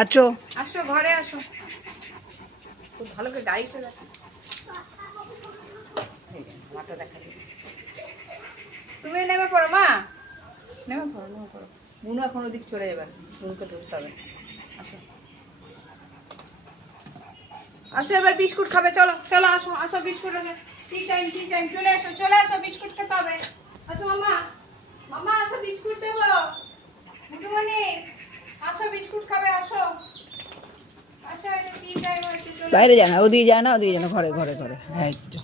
আছো আসো ঘরে আসো, খুব ভালো করে গাড়ি চলে মাটা দেখা যায়। তুমি নেমে পড়ো মা, নেমে পড়ো নেমে পড়ো। বুনু এখন ওদিক চলে যাবে, বুনুকে তুলতে হবে। আসো আসো এবার বিস্কুট খাবে, চলো চলো আসো আসো বিস্কুট আছে, টি টাইম চলে আসো বিস্কুট খেতে হবে। আসো মামা, মামা আসো বিস্কুট দেবো, বুটুমণি আসো বিস্কুট খাবে, আসো আসো, এটা টি টাইম হচ্ছে, চলে বাইরে যায় না, ওদিকে যায় না, ওদিকে যায় না, ঘরে ঘরে ঘরে। হ্যাঁ এই তো।